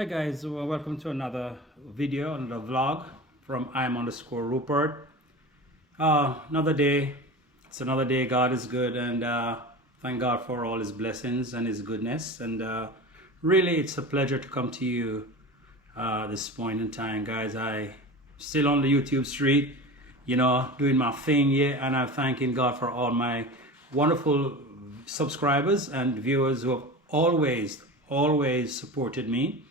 Hi guys, welcome to another video, another vlog from I'm_Rupert. Another day, it's another day. God is good, and thank God for all his blessings and his goodness. And really, it's a pleasure to come to you this point in time, guys. I still on the YouTube street, doing my thing here, and I'm thanking God for all my wonderful subscribers and viewers who have always supported me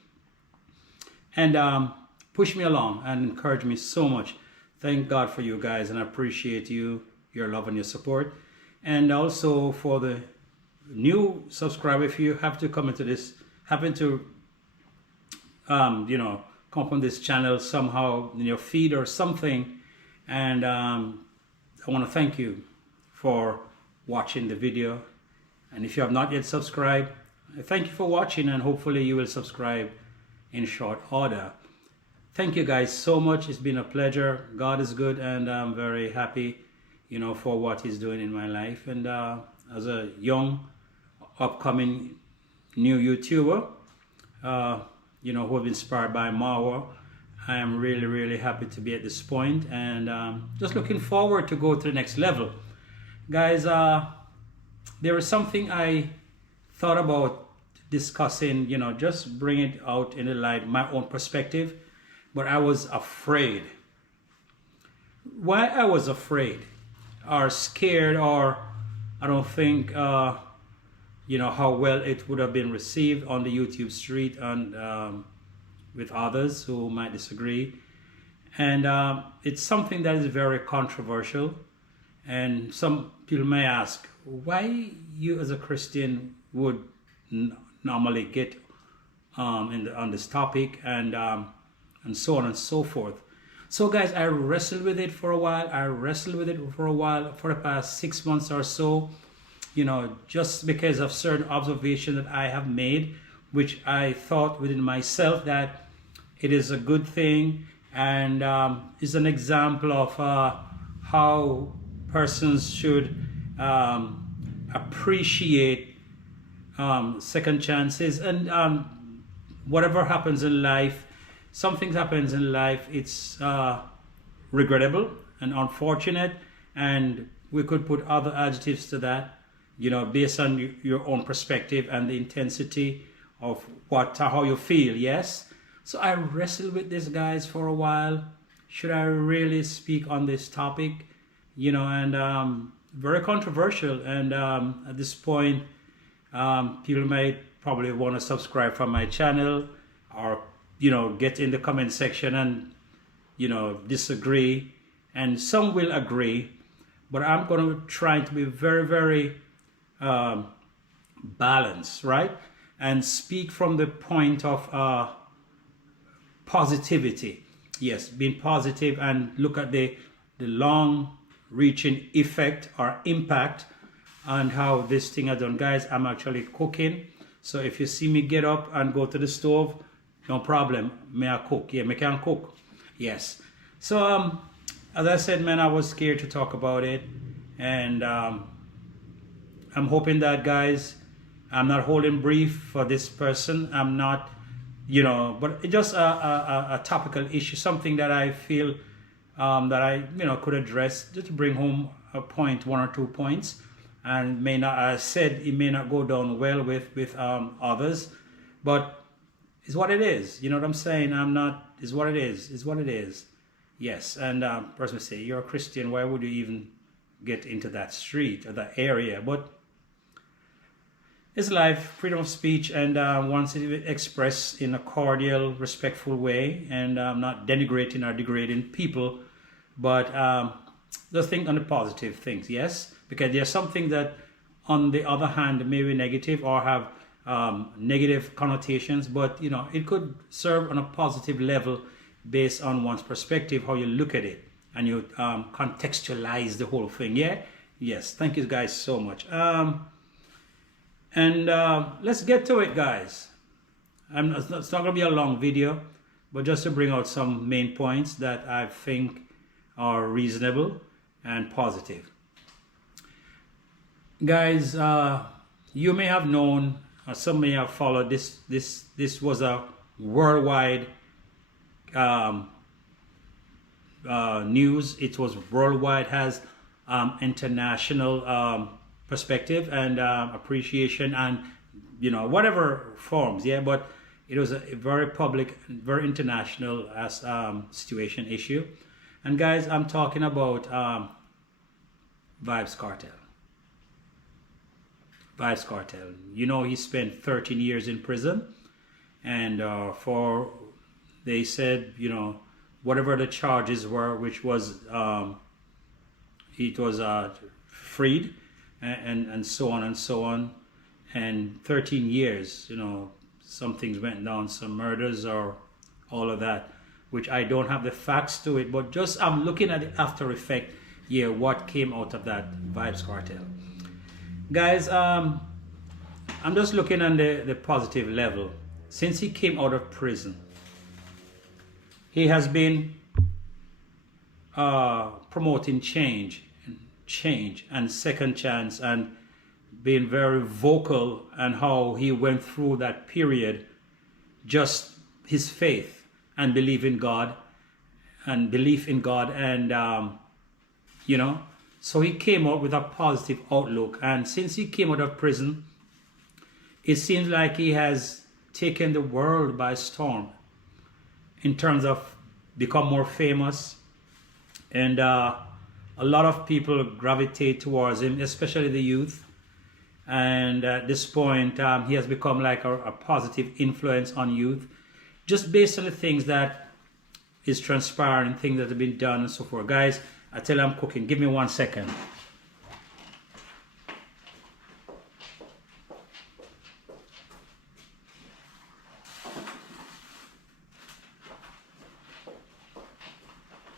and push me along and encourage me so much. Thank God for you guys, and I appreciate your love and your support. And also for the new subscriber, if you have to come into this, happen to come on this channel somehow in your feed or something, and I want to thank you for watching the video. And if you have not yet subscribed, thank you for watching, and hopefully you will subscribe in short order. Thank you guys so much. It's been a pleasure. God is good, and I'm very happy, for what he's doing in my life. And as a young, upcoming new YouTuber, who have inspired by Marwa, I am really happy to be at this point, and just looking forward to go to the next level. Guys, there is something I thought about discussing, just bring it out in the light, my own perspective, but I was afraid. Why I was afraid or scared, or I don't think, how well it would have been received on the YouTube street and with others who might disagree. And it's something that is very controversial, and some people may ask why you as a Christian would normally get on this topic, and so on and so forth. So guys, I wrestled with it for a while. For the past 6 months or so, just because of certain observations that I have made, which I thought within myself that it is a good thing, and is an example of how persons should appreciate second chances. And whatever happens in life, something happens in life, it's regrettable and unfortunate, and we could put other adjectives to that, based on your own perspective and the intensity of how you feel. Yes. So I wrestled with this, guys, for a while. Should I really speak on this topic? And very controversial, and at this point, people might probably want to subscribe from my channel, or get in the comment section and disagree, and some will agree, but I'm going to try to be very balanced, right, and speak from the point of positivity. Yes, being positive, and look at the long reaching effect or impact and how this thing is done. Guys, I'm actually cooking, so if you see me get up and go to the stove, no problem, may I cook? Yeah, me can cook. Yes. So as I said, man, I was scared to talk about it, and I'm hoping that, guys, I'm not holding brief for this person. I'm not, but it's just a topical issue, something that I feel that I could address, just to bring home a point, 1 or 2 points. And may not, as I said, it may not go down well with others, but it's what it is. You know what I'm saying? It's what it is. Yes. And person will say, you're a Christian, why would you even get into that street or that area? But it's life, freedom of speech, and once it expressed in a cordial, respectful way, and not denigrating or degrading people, but just think on the positive things. Yes, because there's something that, on the other hand, may be negative or have negative connotations, but it could serve on a positive level based on one's perspective, how you look at it, and you contextualize the whole thing. Yeah. Yes. Thank you guys so much. And let's get to it, guys. It's not going to be a long video, but just to bring out some main points that I think are reasonable and positive. Guys, you may have known, or some may have followed this. This was a worldwide news. It was worldwide, has international perspective and appreciation, and whatever forms. Yeah, but it was a very public, very international as situation issue. And guys, I'm talking about Vybz Kartel. Vybz Kartel. He spent 13 years in prison, and they said, whatever the charges were, which was it was freed, and so on and so on. And 13 years, some things went down, some murders or all of that, which I don't have the facts to it, but just I'm looking at the after effect, what came out of that Vybz Kartel. Guys, I'm just looking on the positive level. Since he came out of prison, he has been promoting change and second chance, and being very vocal and how he went through that period, just his faith and belief in God, and so he came out with a positive outlook. And since he came out of prison, it seems like he has taken the world by storm in terms of become more famous, and a lot of people gravitate towards him, especially the youth. And at this point, he has become like a positive influence on youth, just based on the things that is transpiring, things that have been done and so forth. Guys, I tell you, I'm cooking. Give me 1 second.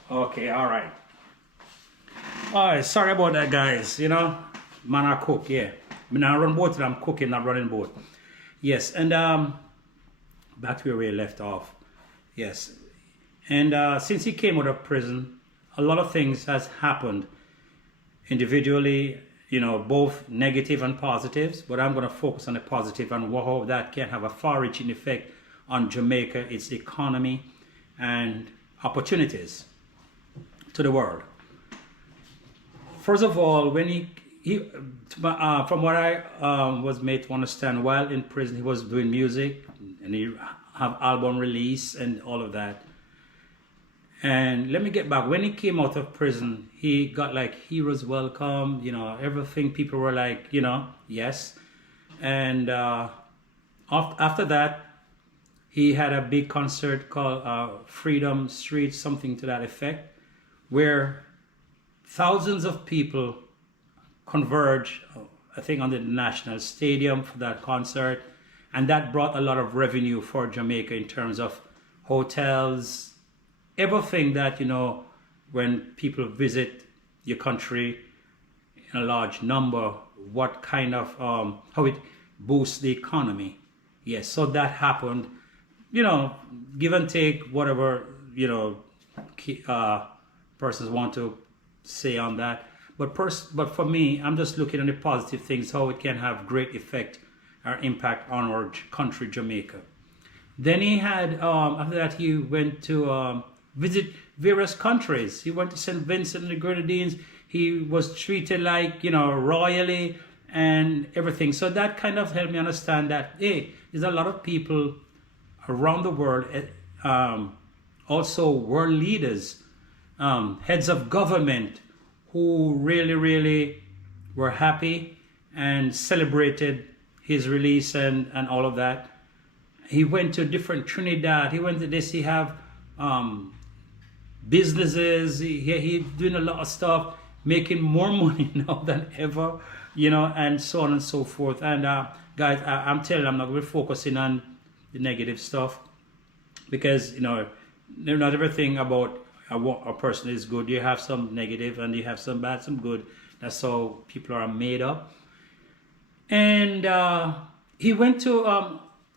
Okay, all right. All right, sorry about that, guys. Man, I cook, yeah. I mean, I run both, and I'm cooking, not running both. Yes, and back to where we left off. Yes, and since he came out of prison, a lot of things has happened individually, both negative and positives. But I'm going to focus on the positive and how that can have a far-reaching effect on Jamaica, its economy, and opportunities to the world. First of all, when he from what I was made to understand, while in prison, he was doing music, and he have album release and all of that. And let me get back. When he came out of prison, he got like heroes welcome, everything. People were like, yes. And after that, he had a big concert called Freedom Street, something to that effect, where thousands of people converge, I think, on the National Stadium for that concert. And that brought a lot of revenue for Jamaica in terms of hotels, everything that, when people visit your country in a large number, what kind of, how it boosts the economy. Yes, so that happened, give and take, whatever, persons want to say on that. But for me, I'm just looking at the positive things, how it can have great effect or impact on our country, Jamaica. Then he had, after that, he went to visit various countries. He went to St. Vincent and the Grenadines. He was treated like, royally and everything. So that kind of helped me understand that, hey, there's a lot of people around the world, also world leaders, heads of government, who really, really were happy and celebrated his release and all of that. He went to different Trinidad. He went to this. He have businesses. He doing a lot of stuff, making more money now than ever, and so on and so forth. And guys, I'm telling you, I'm not really focusing on the negative stuff, because not everything about a person is good. You have some negative and you have some bad, some good. That's how people are made up. And he went to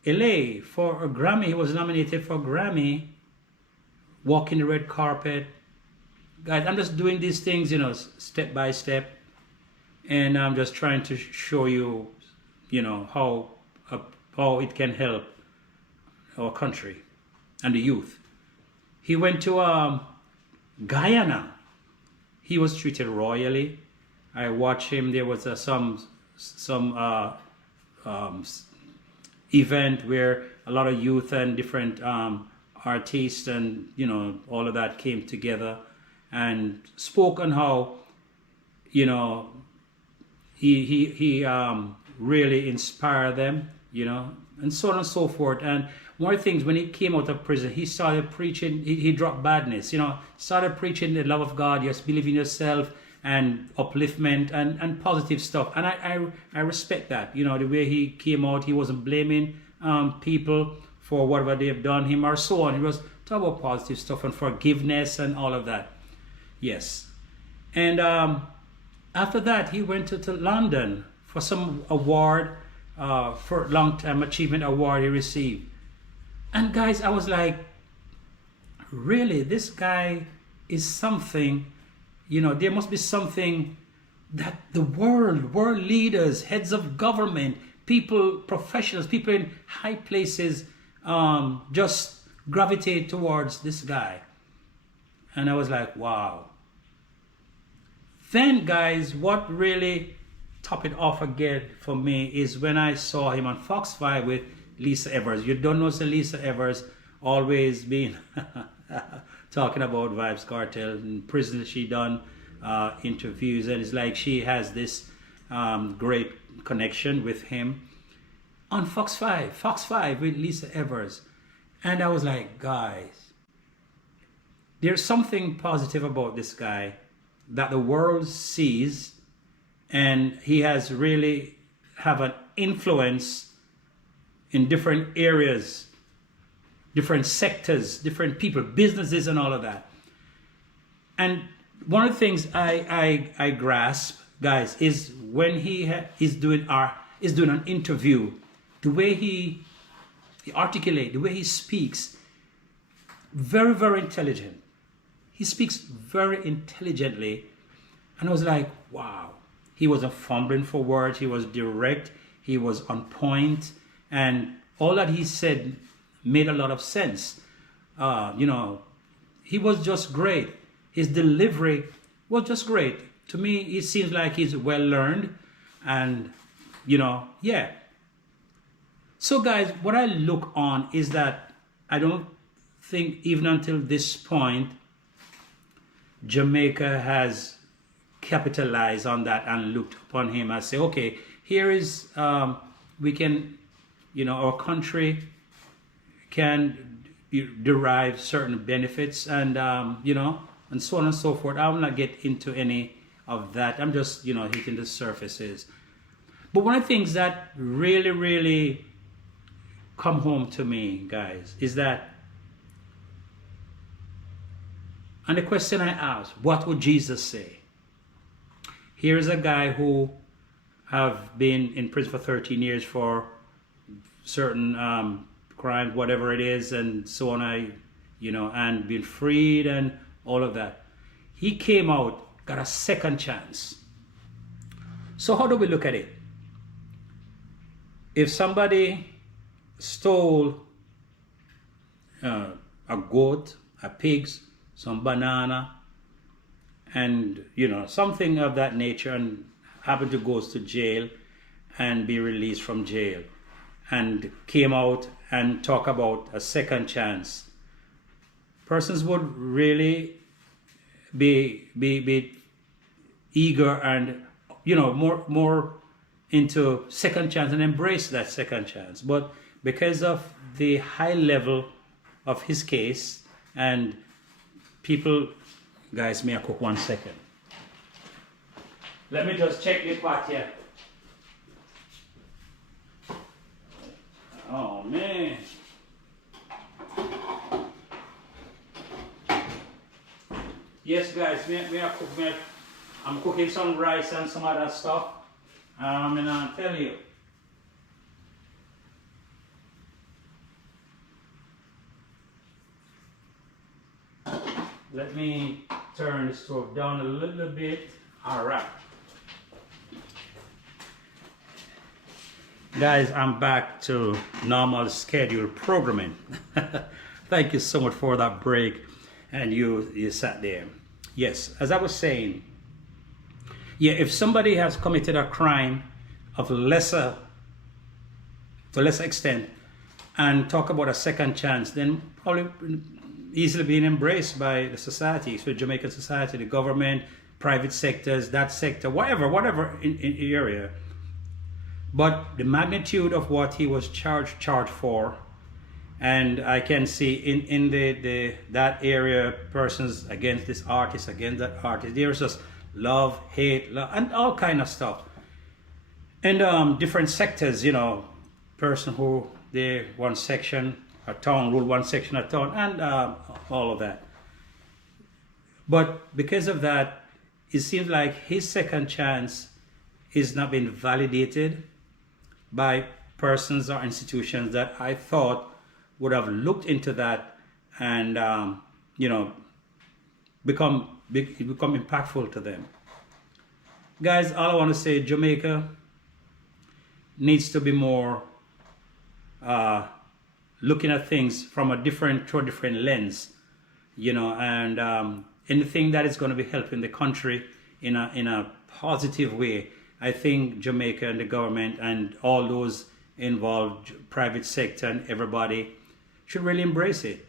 LA for a Grammy. He was nominated for a Grammy, walking the red carpet. Guys, I'm just doing these things, step by step. And I'm just trying to show you, how it can help our country and the youth. He went to Guyana. He was treated royally. I watched him. There was some event where a lot of youth and different artists and all of that came together and spoke on how he really inspired them, and so on and so forth. And one of the things, when he came out of prison, he started preaching. He dropped badness, started preaching the love of God, just believe in yourself, and upliftment and positive stuff. And I respect that. The way he came out, he wasn't blaming people for whatever they've done him or so on. He was talking about positive stuff and forgiveness and all of that. Yes. And after that, he went to London for some award, for long-time achievement award he received. And guys, I was like, really, this guy is something. There must be something that the world leaders, heads of government, people, professionals, people in high places just gravitate towards this guy. And I was like, wow. Then, guys, what really topped it off again for me is when I saw him on Fox 5 with Lisa Evers. You don't know Lisa Evers always been talking about Vybz Kartel. In prison, she done interviews, and it's like she has this great connection with him on Fox 5 with Lisa Evers. And I was like, guys, there's something positive about this guy that the world sees, and he has really have an influence in different areas, different sectors, different people, businesses, and all of that. And one of the things I grasp, guys, is when he is doing an interview, the way he articulates, the way he speaks, very, very intelligent. He speaks very intelligently. And I was like, wow. He wasn't fumbling for words. He was direct. He was on point. And all that he said made a lot of sense. He was just great. His delivery was just great. To me, it seems like he's well learned. And, yeah. So, guys, what I look on is that I don't think even until this point, Jamaica has capitalized on that and looked upon him and say, okay, here is, we can, our country can derive certain benefits and, and so on and so forth. I will not get into any of that. I'm just, hitting the surfaces. But one of the things that really, really come home to me, guys, is that, and the question I asked, what would Jesus say? Here is a guy who have been in prison for 13 years for certain crimes, whatever it is, and so on, and been freed and all of that. He came out, got a second chance. So how do we look at it? If somebody stole a goat, a pig, some banana, and something of that nature, and happened to go to jail and be released from jail, and came out and talk about a second chance, persons would really be eager and more into second chance and embrace that second chance. But because of the high level of his case, and people, guys, may I cook 1 second? Let me just check the pot here. Oh man. Yes, guys, may I cook? I'm cooking some rice and some other stuff. And I'll tell you. Let me turn the stove down a little bit. All right. Guys, I'm back to normal scheduled programming. Thank you so much for that break. And you sat there. Yes, as I was saying, yeah, if somebody has committed a crime of to lesser extent and talk about a second chance, then probably easily being embraced by the society, so Jamaican society, the government, private sectors, that sector, whatever in area. But the magnitude of what he was charged for, and I can see in the that area, persons against this artist, against that artist, there's just love, hate, and all kind of stuff. And different sectors, person who they one section a town rule one section a town, and all of that. But because of that, it seems like his second chance is not being validated by persons or institutions that I thought would have looked into that and become impactful to them. Guys, all I want to say, Jamaica needs to be more looking at things from through a different lens, and anything that is going to be helping the country in a positive way. I think Jamaica and the government and all those involved, private sector and everybody, should really embrace it.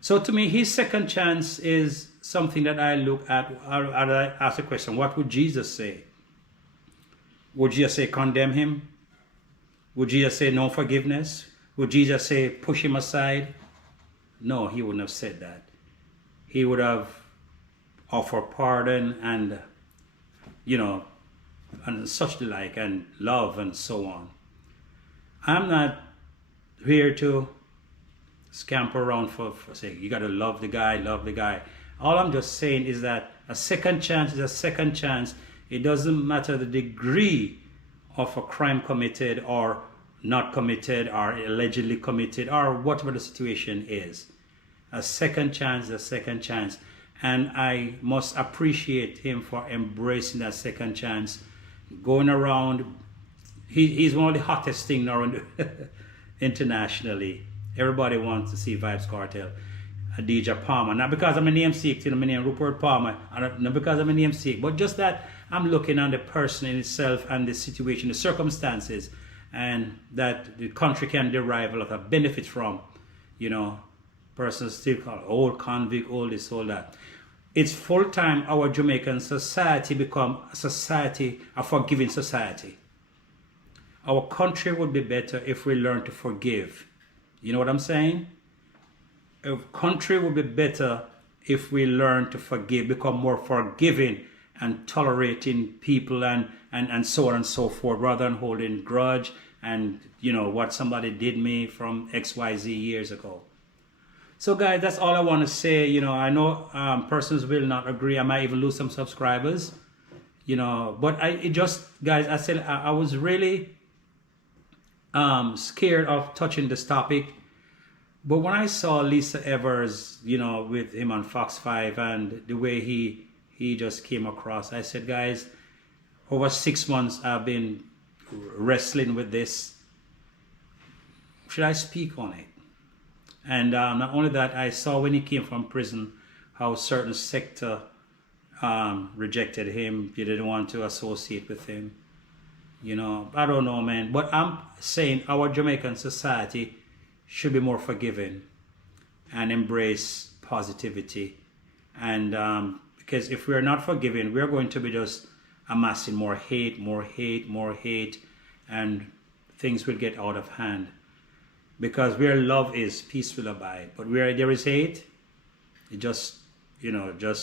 So to me, his second chance is something that I look at. I ask the question, what would Jesus say? Would Jesus say condemn him? Would Jesus say no forgiveness? Would Jesus say push him aside? No, he wouldn't have said that. He would have offered pardon and, and such the like, and love and so on. I'm not here to scamper around for saying you got to love the guy, love the guy. All I'm just saying is that a second chance is a second chance. It doesn't matter the degree of a crime committed or not committed or allegedly committed or whatever the situation is. A second chance is a second chance. And I must appreciate him for embracing that second chance. Going around, he's one of the hottest things around internationally. Everybody wants to see Vybz Kartel, DJ Palmer. Not because I'm a namesake, my name Rupert Palmer, not because I'm a namesake, but just that I'm looking at the person in itself and the situation, the circumstances, and that the country can derive a lot of benefits from. Persons still called old convict, all this, all that. It's full time our Jamaican society become a society, a forgiving society. Our country would be better if we learn to forgive. You know what I'm saying? Our country would be better if we learn to forgive, become more forgiving and tolerating people and so on and so forth, rather than holding grudge and what somebody did me from XYZ years ago. So guys, that's all I want to say. I know persons will not agree. I might even lose some subscribers, but guys, I said I was really scared of touching this topic. But when I saw Lisa Evers, with him on Fox 5 and the way he just came across, I said, guys, over 6 months I've been wrestling with this. Should I speak on it? And not only that, I saw when he came from prison how certain sector rejected him. You didn't want to associate with him. I don't know, man. But I'm saying our Jamaican society should be more forgiving and embrace positivity. And because if we're not forgiving, we're going to be just amassing more hate, and things will get out of hand. Because where love is, peace will abide. But where there is hate, it just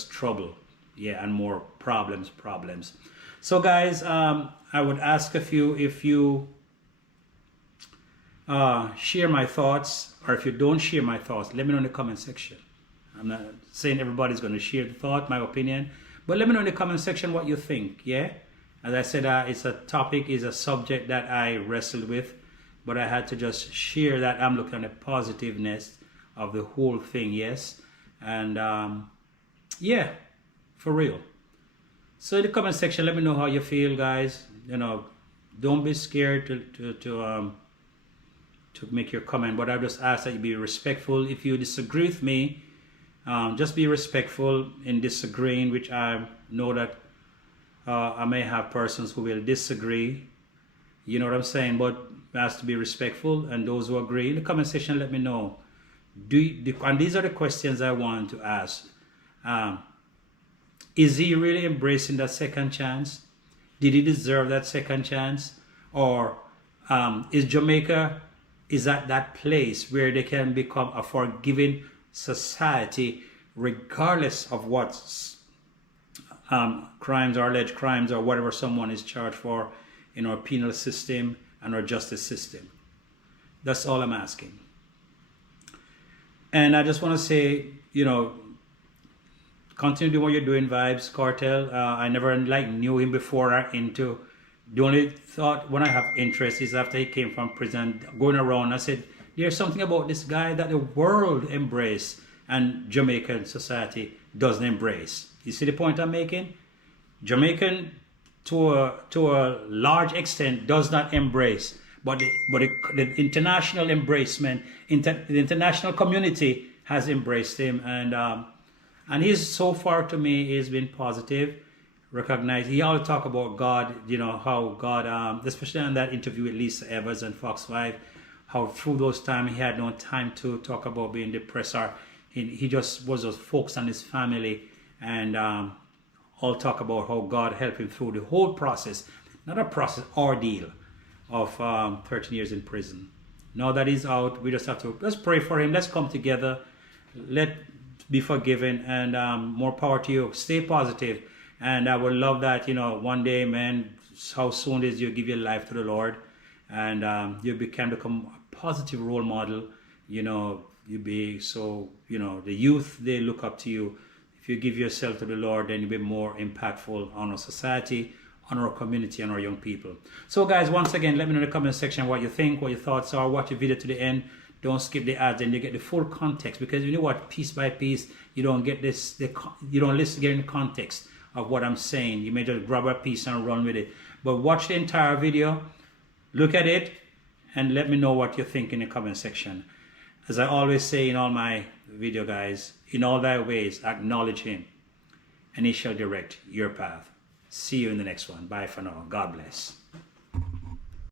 trouble. Yeah, and more problems. So guys, I would ask if you share my thoughts, or if you don't share my thoughts, let me know in the comment section. I'm not saying everybody's going to share the thought, my opinion, but let me know in the comment section what you think. Yeah, as I said, it's a topic, is a subject that I wrestled with, but I had to just share that I'm looking at the positiveness of the whole thing. Yes, and yeah, for real. So in the comment section, let me know how you feel, guys. don't be scared to make your comment, but I just ask that you be respectful. If you disagree with me, just be respectful in disagreeing, which I know that I may have persons who will disagree. You know what I'm saying? But it has to be respectful, and those who agree in the comment section, let me know. And these are the questions I want to ask. Is he really embracing that second chance? Did he deserve that second chance? Or is Jamaica at that place where they can become a forgiving society regardless of what crimes or alleged crimes or whatever someone is charged for in our penal system and our justice system? That's all I'm asking. And I just want to say, you know, continue doing what you're doing, Vybz Kartel. I never knew him before into. The only thought when I have interest is after he came from prison, going around, I said, there's something about this guy that the world embrace and Jamaican society doesn't embrace. You see the point I'm making? Jamaican to a large extent does not embrace, but the international embracement, the international community has embraced him, and he's, so far to me, he's been positive. Recognize, he always talk about God, you know, how God, especially in that interview with Lisa Evans and Fox 5, how through those times he had no time to talk about being depressed, or he just was just focused on his family, and all talk about how God helped him through the whole process, not a process, ordeal of 13 years in prison. Now that he's out, we just have to, let's pray for him, let's come together, let be forgiven, and more power to you. Stay positive. And I would love that, you know, one day, man, how soon is you give your life to the Lord, and you can become a positive role model. You know, you be so, you know, the youth, they look up to you. If you give yourself to the Lord, then you'll be more impactful on our society, on our community, and our young people. So guys, once again, let me know in the comment section what you think, what your thoughts are. Watch the video to the end. Don't skip the ads, and you get the full context, because you know what, piece by piece, you don't get this, you don't listen, get in context of what I'm saying. You may just grab a piece and run with it. But watch the entire video, look at it, and let me know what you think in the comment section. As I always say in all my video, guys, in all thy ways, acknowledge him, and he shall direct your path. See you in the next one. Bye for now. God bless.